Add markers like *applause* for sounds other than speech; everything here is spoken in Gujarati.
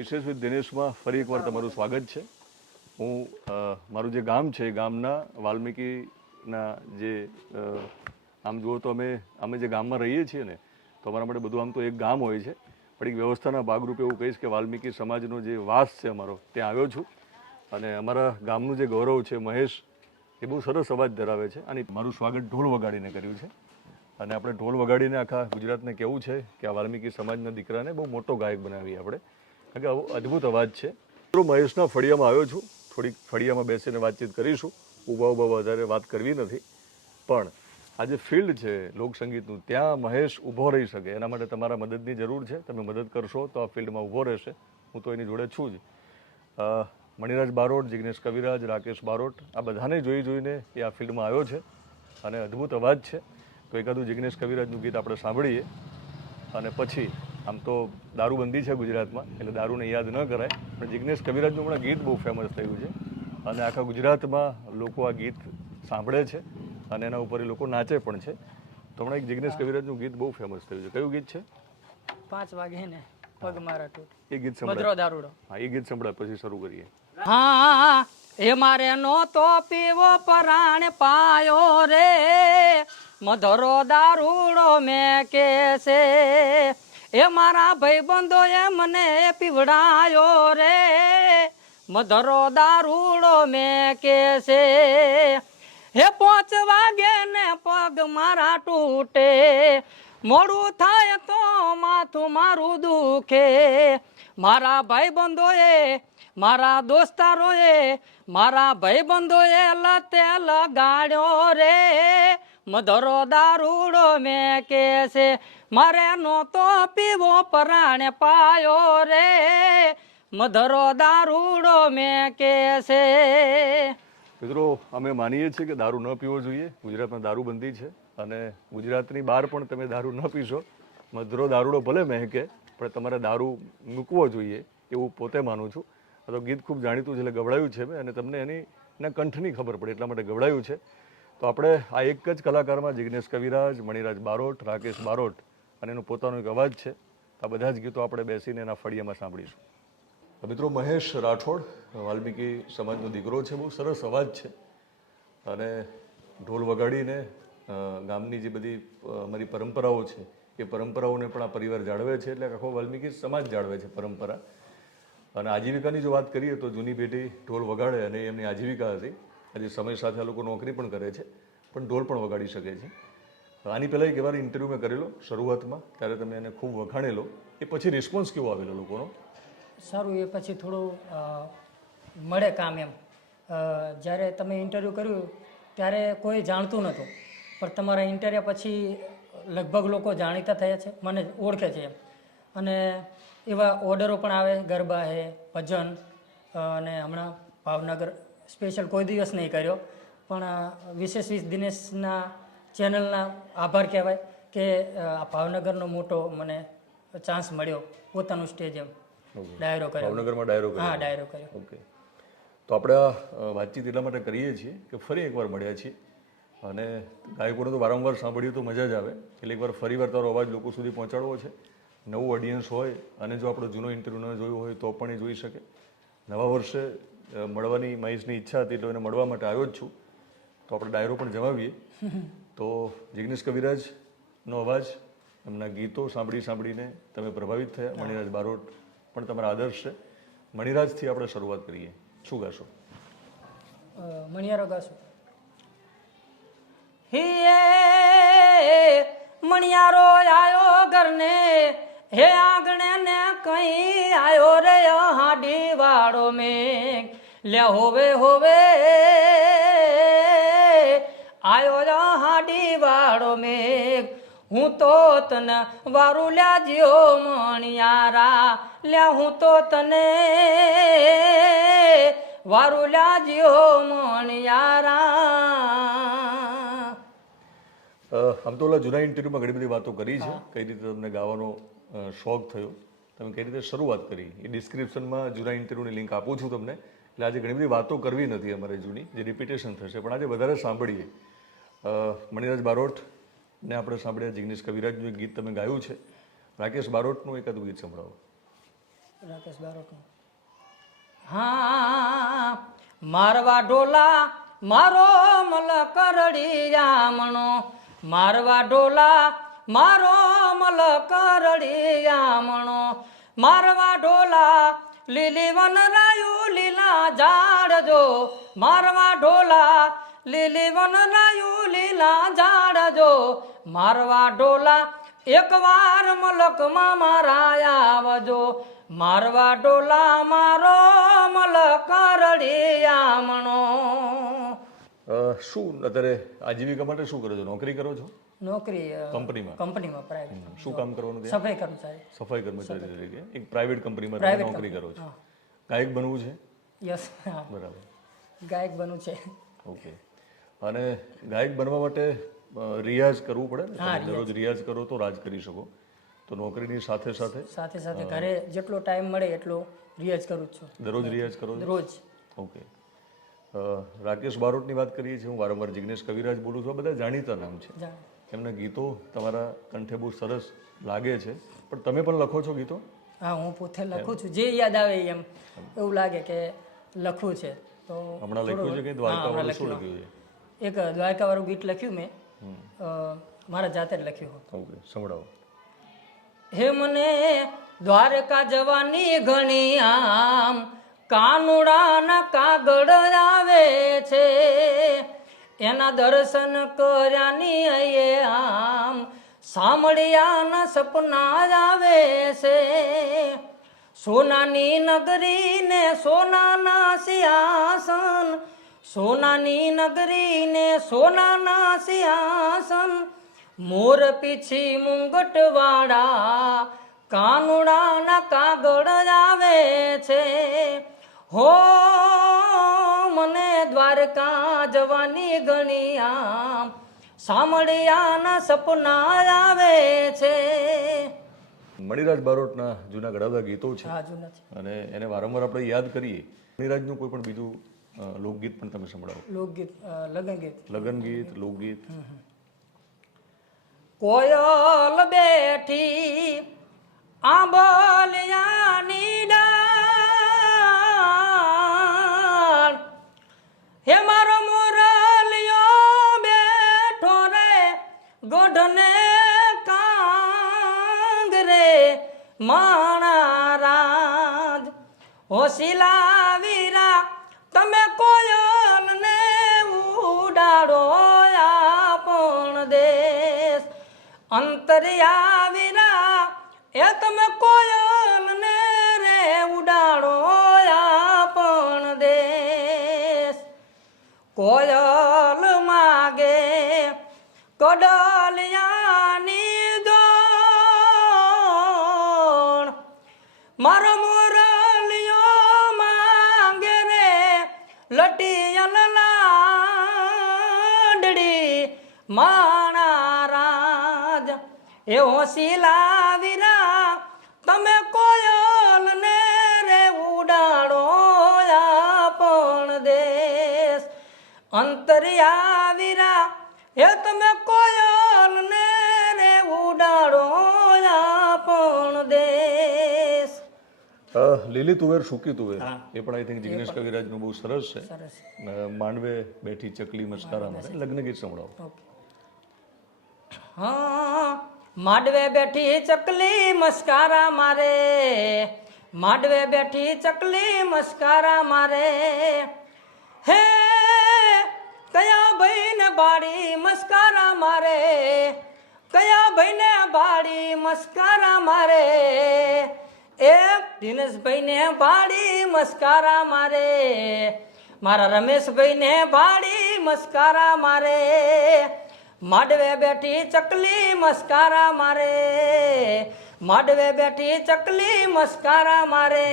વિશેષ વિથ દિનેશમાં ફરી એકવાર તમારું સ્વાગત છે. હું મારું જે ગામ છે, ગામના વાલ્મીકીના જે આમ જુઓ તો અમે અમે જે ગામમાં રહીએ છીએ ને, તો અમારા માટે બધું આમ તો એક ગામ હોય છે. પણ એક વ્યવસ્થાના ભાગરૂપે એવું કહીશ કે વાલ્મીકી સમાજનો જે વાસ છે અમારો, ત્યાં આવ્યો છું. અને અમારા ગામનું જે ગૌરવ છે, મહેશ, એ બહુ સરસ અવાજ ધરાવે છે. અને મારું સ્વાગત ઢોલ વગાડીને કર્યું છે. અને આપણે ઢોલ વગાડીને આખા ગુજરાતને કેવું છે કે આ વાલ્મીકી સમાજના દીકરાને બહુ મોટો ગાયક બનાવીએ આપણે. કારણ કે અદ્ભુત અવાજ છે. મિત્રો મહેશના ફળિયામાં આવ્યો છું. થોડીક ફળિયામાં બેસીને વાતચીત કરીશું. ઊભા ઊભા વધારે વાત કરવી નથી. પણ આ જે ફિલ્ડ છે લોકસંગીતનું ત્યાં મહેશ ઊભો રહી શકે. એના માટે તમારા મદદની જરૂર છે. તમે મદદ કરશો તો આ ફિલ્ડમાં ઊભો રહેશે. હું તો એની જોડે છું જ. મણિરાજ બારોટ, જિગ્નેશ કવિરાજ, રાકેશ બારોટ, આ બધાને જોઈ જોઈને એ આ ફિલ્ડમાં આવ્યો છે. અને અદ્ભુત અવાજ છે. તો એકાદું જિગ્નેશ કવિરાજનું ગીત આપણે સાંભળીએ. અને પછી આમ તો દારૂબંધી છે ગુજરાતમાં એટલે દારૂને યાદ ન કરાય. પણ જિગ્નેશ કવિરાજનું હમણાં ગીત બહુ ફેમસ થયું છે. અને આખા ગુજરાતમાં લોકો આ ગીત સાંભળે છે અને એના ઉપર એ લોકો નાચે પણ છે. તો હમણાં એક જિગ્નેશ કવિરાજનું ગીત બહુ ફેમસ થયું છે. કયું ગીત છે? પાંચ વાગે ને પગ મારા તૂટ. એ ગીત સંભળાય. દારૂડો. હા એ ગીત સંભળાય પછી શરૂ કરીએ. હા એ મારે નો તો પીવો પરાણ પાયો રે. મધરો દારૂડો મેં કે છે એ મારા ભાઈબંધો એ મને પીવડાયો રે. મધરો દારૂડો મેં કે છે. હે પોચ વાગે ને પગ મારા તૂટે. મોડું થાય તો માથું મારું દુખે. મારા ભાઈબંધોએ, મારા દોસ્તારોએ, મારા ભાઈબંધોએ લતે લગાડ્યો રે. મધરો દારૂડો મેં કે છે. મારે નો તો પીવો પરાણે પાયો રે. મધરો દારૂડો મેં કે છે. મિત્રો, અમે માનીએ છીએ કે દારૂ ન પીવો જોઈએ. ગુજરાતમાં દારૂબંધી છે અને ગુજરાતની બહાર પણ તમે દારૂ ન પીશો. મધરો દારૂડો ભલે મહેકે, પણ તમારે દારૂ મૂકવો જોઈએ એવું પોતે માનું છું. આ તો ગીત ખૂબ જાણીતું છે એટલે ગવડાયું છે મેં અને તમને એના કંઠની ખબર પડે એટલા માટે ગવડાયું છે. તો આપણે આ એક જ કલાકારમાં જિગ્નેશ કવિરાજ, મણિરાજ બારોટ, રાકેશ બારોટ અને એનો પોતાનો એક અવાજ છે. આ બધા જ ગીતો આપણે બેસીને એના ફળિયામાં સાંભળીશું. મિત્રો, મહેશ રાઠોડ, વાલ્મીકી સમાજનો દીકરો છે, બહુ સરસ અવાજ છે. અને ઢોલ વગાડીને ગામની જે બધી અમારી પરંપરાઓ છે, એ પરંપરાઓને પણ આ પરિવાર જાળવે છે એટલે આખો વાલ્મીકી સમાજ જાળવે છે પરંપરા. અને આજીવિકાની જો વાત કરીએ તો જૂની પેઢી ઢોલ વગાડે અને એમની આજીવિકા હતી. આજે સમય સાથે આ લોકો નોકરી પણ કરે છે, પણ ઢોલ પણ વગાડી શકે છે. આની પહેલાં એક એવા ઇન્ટરવ્યૂ મેં કરેલો શરૂઆતમાં, ત્યારે તમે એને ખૂબ વખાણેલો, એ પછી રિસ્પોન્સ કેવો આવેલો લોકોનો? સારું, એ પછી થોડું મળે કામ એમ. જ્યારે તમે ઇન્ટરવ્યૂ કર્યું, ત્યારે કોઈ જાણતું નહોતું પણ તમારા ઇન્ટરવ્યૂ પછી લગભગ લોકો જાણીતા થયા છે, મને ઓળખે છે એમ. અને એવા ઓર્ડરો પણ આવે, ગરબા હે, ભજન અને હમણાં ભાવનગર સ્પેશિયલ કોઈ દિવસ નહીં કર્યો. પણ વિશેષ વીસ દિનેશના ચેનલના આભાર કહેવાય કે આ ભાવનગરનો મોટો મને ચાન્સ મળ્યો પોતાનું સ્ટેજ એમ. ડાયરો કર્યો. ભાવનગરમાં ડાયરો કર્યો. હા ડાયરો કર્યો. ઓકે. તો આપણે વાતચીત એટલા માટે કરીએ છીએ કે ફરી એકવાર મળ્યા છીએ. અને ગાયકોને તો વારંવાર સાંભળ્યું તો મજા જ આવે. એટલે એકવાર ફરી વાર તારો અવાજ લોકો સુધી પહોંચાડવો છે. નવું ઓડિયન્સ હોય અને જો આપણો જૂનો ઇન્ટરવ્યૂ ન જોયો હોય તો પણ એ જોઈ શકે. નવા વર્ષે મળવાની મહેશની ઈચ્છા હતી એટલે એને મળવા માટે આવ્યો જ છું. તો આપણે ડાયરો પણ જમાવીએ. *laughs* તો જિગ્નેશ કવિરાજનો અવાજ એમના ગીતો સાંભળી સાંભળીને તમે પ્રભાવિત થયા. મણિરાજ બારોટ પણ તમારા આદર્શ છે. મણિરાજથી આપણે શરૂઆત કરીએ. શું ગાશો? મણિયારો ગાશો. હિયે મણિયારો આયો ઘરને. હે આંગણે ને કઈ આયો રે હાડી વાળો મેં. લે હોવે હોવે. રે હાડી વાળો મેં હું તો તને વારું લ્યાજ્યો મણિયારા. લ્યા હું તો તને વારું લ્યાજ્યો મણિયારા. આમ તો ઓલા જૂના ઇન્ટરવ્યુમાં ઘણી બધી વાતો કરી છે. કઈ રીતે તમને ગાવાનો શોખ થયો? તમે કઈ રીતે શરૂઆત કરી? એ ડિસ્ક્રિપ્શનમાં જૂના ઇન્ટરવ્યુની લિંક આપું છું તમને. એટલે આજે ઘણી બધી વાતો કરવી નથી અમારે જૂની, જે રિપીટેશન થશે. પણ આજે વધારે સાંભળીએ. મણિરાજ બારોટને આપણે સાંભળ્યા જિગ્નેશ કવિરાજનું એક ગીત તમે ગાયું છે. રાકેશ બારોટનું એકાદું ગીત સંભળાવો. રાકેશ બારોટનું હા, મારવા ઢોલા મારો મલ કરડિયામણો મારવા ઢોલા મારો મલ કરડિયામણો મારવા ઢોલા લીલી વન રાયું લીલા ઝાડ જો મારવા ઢોલા લીલી વન રાયું લીલા ઝાડ જો મારવા ઢોલા એકવાર મલકમાં મારા આવજો. મારવા ડોલા મારો મલક અ, શું અત્યારે આજીવિકા માટે શું કરો છો? નોકરી કરો છો? નોકરી કંપનીમાં? કંપનીમાં પ્રાઇવેટ શું કામ કરવાનું સફાઈ કર્મચારી. સફાઈ કર્મચારી તરીકે? એક પ્રાઇવેટ કંપનીમાં નોકરી કરો છો? ગાયક બનવું છે? યસ બરાબર. ગાયક બનવું છે. ઓકે. અને ગાયક બનવા માટે રિયાઝ કરવું પડે દરરોજ રિયાઝ. કરો તો રાજ કરી શકો. તો નોકરીની સાથે સાથે? સાથે સાથે ઘરે જેટલો ટાઈમ મળે એટલો રિયાઝ કરું છું. દરરોજ રિયાઝ કરો? રોજ ઓકે. રાકેશ બારોટની વાત કરીએ છીએ. હું વારંવાર જિગ્નેશ કવિરાજ બોલું છું. બધા જાણીતા નામ છે. એમના ગીતો તમારા કંઠે બહુ સરસ લાગે છે. પણ તમે પણ લખો છો ગીતો? હા હું પોતે લખું છું. જે યાદ આવે એમ. એવું લાગે કે લખવું છે. તો હમણાં લખ્યું છે કે દ્વારકા શું લખ્યું. છે? એક દ્વારકાવાળું ગીત લખ્યું મેં. મારા જાતે જ લખ્યું ઓકે સંભળાવો. હે મને દ્વારકા જવાની ઘણી આમ. કાનુડાના કાગળ આવે છે. એના દર્શન કર્યાની અહીંયા આમ. સાંભળ્યાના સપના આવે છે. સોનાની નગરી ને સોનાના સિંહાસન, સોનાની નગરી ને સોનાના સિંહાસન, મોર પીછી મુંગટવાળા કાનુડાના કાગળ આવે છે. હો, મને દ્વારકા જવાની ગણિયા આમ સાંભળ્યાના સપના આવે છે. મણિરાજ બારોટના જૂના ઘણા બધા ગીતો છે. અને એને વારંવાર આપણે યાદ કરીએ. મણિરાજનું કોઈ પણ બીજું લોકગીત પણ તમે સંભળાવો. લોકગીત લગન ગીત લગન ગીત લોકગીત કોયલ બેઠી આંબલિયાની ડાળ. હે મારો મોરલિયો બેઠો રે ગોઢને માણા રાજ. હોશિલા વીરા તમે કોયલ ને ઉડાડો આપણ દેશ. અંતરિયા વીરા એ તમે કોયલ ને રે ઉડાડો આપણ દેશ. કોયલ મારો મોરલિયો માંગે રે લટિયલ લાડડી માણા રાજ. એવો શિલા વિરા તમે કોયલ ને રે ઉડાડો પણ દેશ. અંતરિયા વિરા એ તમે કોયલ ને રે ઉડાડો લીલી તુવેર સૂકી તુવેર. એ પણ આઈ થિંક જિગ્નેશ કવિરાજનું બહુ સરસ છે. માંડવે બેઠી ચકલી મસ્કારા માટે લગ્ન ગીત સંભળાવો. હા માંડવે બેઠી ચકલી મસ્કારા મારે માંડવે બેઠી ચકલી મસ્કારા મારે હે કયા ભાઈને બાળી મસ્કારા મારે કયા ભાઈને બાળી મસ્કારા મારે એ દિનેશભાઈને ભાડી મસ્કારા મારે. મારા રમેશભાઈને ભાડી મસ્કારા મારે. માડવે બેઠી ચકલી મસ્કારા મારે. માડવે બેઠી ચકલી મસ્કારા મારે.